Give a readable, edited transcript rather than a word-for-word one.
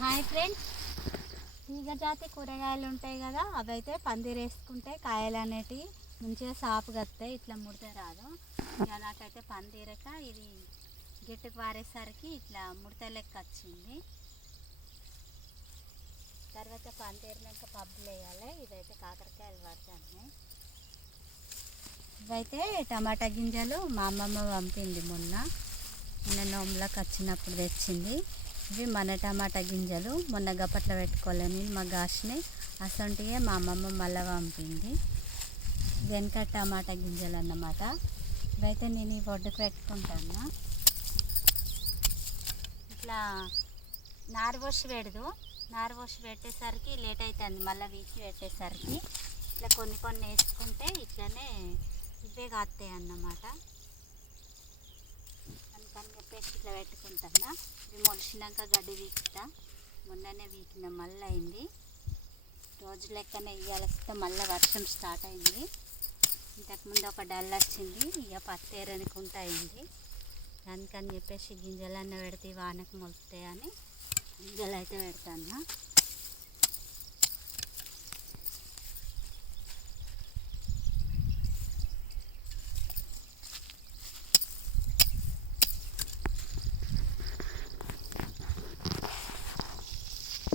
Hi friends, తీగ జాతి కూరగాయలు ఉంటాయి కదా, అవైతే పందిరేసుకుంటే కాయలు అనేటివి మంచిగా సాపుగా వస్తాయి. ఇట్లా ముడత రాదు. నాకైతే పందిరక ఇది గిట్టుకు వారేసరికి ఇట్లా ముడత లెక్క వచ్చింది. తర్వాత పందిరినాక పబ్బులు వేయాలి. ఇదైతే కాకరకాయలు పడుతున్నాయి. ఇవైతే టమాటా గింజలు మా అమ్మమ్మ పంపింది మొన్న నోములకు వచ్చినప్పుడు తెచ్చింది. ఇవి మన టమాటా గింజలు మొన్న గప్పట్లో పెట్టుకోలేని మా గాసిని అసంటియే మా అమ్మమ్మ మళ్ళీ పంపింది. వెనక టమాటా గింజలు అన్నమాట. ఇవైతే నేను ఈ ఒడ్డుకు పెట్టుకుంటాను. ఇట్లా నారుపోసి పెడదు, నారుపోసి పెట్టేసరికి లేట్ అవుతుంది. మళ్ళీ వీకి పెట్టేసరికి ఇట్లా కొన్ని కొన్ని వేసుకుంటే ఇట్లనే ఇవే కాస్తాయి అన్నమాట. అందుకని చెప్పేసి ఇట్లా పెట్టుకుంటున్నా. ఇవి మొలిసినాక గడ్డి వీకుతా. మొన్ననే వీకిన మళ్ళీ అయింది. రోజు లెక్కనే ఇయ్యాల్స్తే మళ్ళీ వర్షం స్టార్ట్ అయింది. ఇంతకుముందు ఒక డల్ వచ్చింది, ఇక పత్తేరనుకుంటూ అయింది. అందుకని చెప్పేసి గింజలన్నీ పెడితే వానకు మొలుస్తాయని గింజలు అయితే పెడతాను.